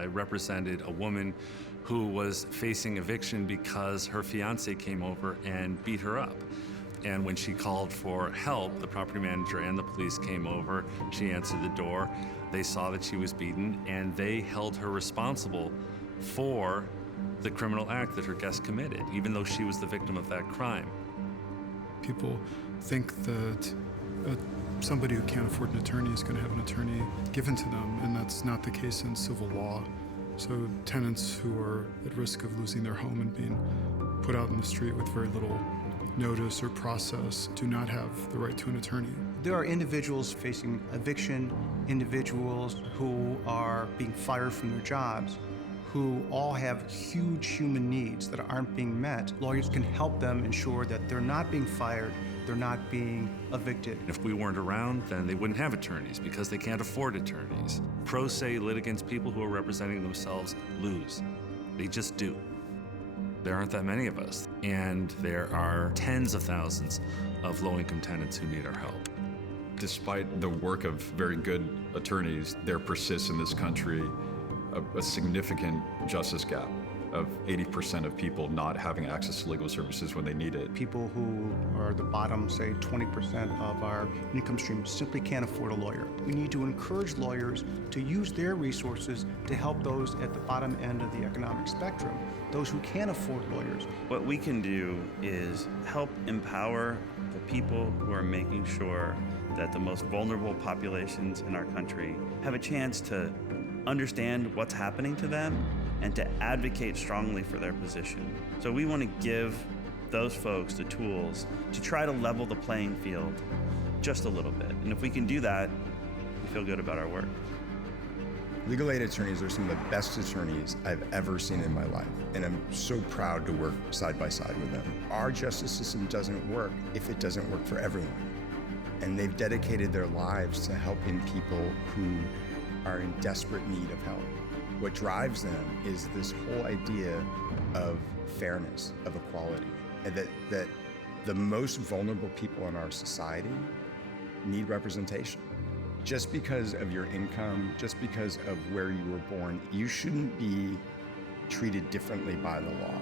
I represented a woman who was facing eviction because her fiance came over and beat her up. And when she called for help, the property manager and the police came over. She answered the door. They saw that she was beaten, and they held her responsible for the criminal act that her guest committed, even though she was the victim of that crime. People think that somebody who can't afford an attorney is going to have an attorney given to them, and that's not the case in civil law. So tenants who are at risk of losing their home and being put out in the street with very little notice or process do not have the right to an attorney. There are individuals facing eviction, individuals who are being fired from their jobs, who all have huge human needs that aren't being met. Lawyers can help them ensure that they're not being fired, they're not being evicted. If we weren't around, then they wouldn't have attorneys because they can't afford attorneys. Pro se litigants, people who are representing themselves, lose. They just do. There aren't that many of us, and there are tens of thousands of low-income tenants who need our help. Despite the work of very good attorneys, there persists in this country a significant justice gap of 80% of people not having access to legal services when they need it. People who are the bottom, say 20% of our income stream simply can't afford a lawyer. We need to encourage lawyers to use their resources to help those at the bottom end of the economic spectrum, those who can't afford lawyers. What we can do is help empower the people who are making sure that the most vulnerable populations in our country have a chance to understand what's happening to them and to advocate strongly for their position. So we want to give those folks the tools to try to level the playing field just a little bit. And if we can do that, we feel good about our work. Legal aid attorneys are some of the best attorneys I've ever seen in my life, and I'm so proud to work side by side with them. Our justice system doesn't work if it doesn't work for everyone. And they've dedicated their lives to helping people who are in desperate need of help. What drives them is this whole idea of fairness, of equality, and that the most vulnerable people in our society need representation. Just because of your income, just because of where you were born, you shouldn't be treated differently by the law.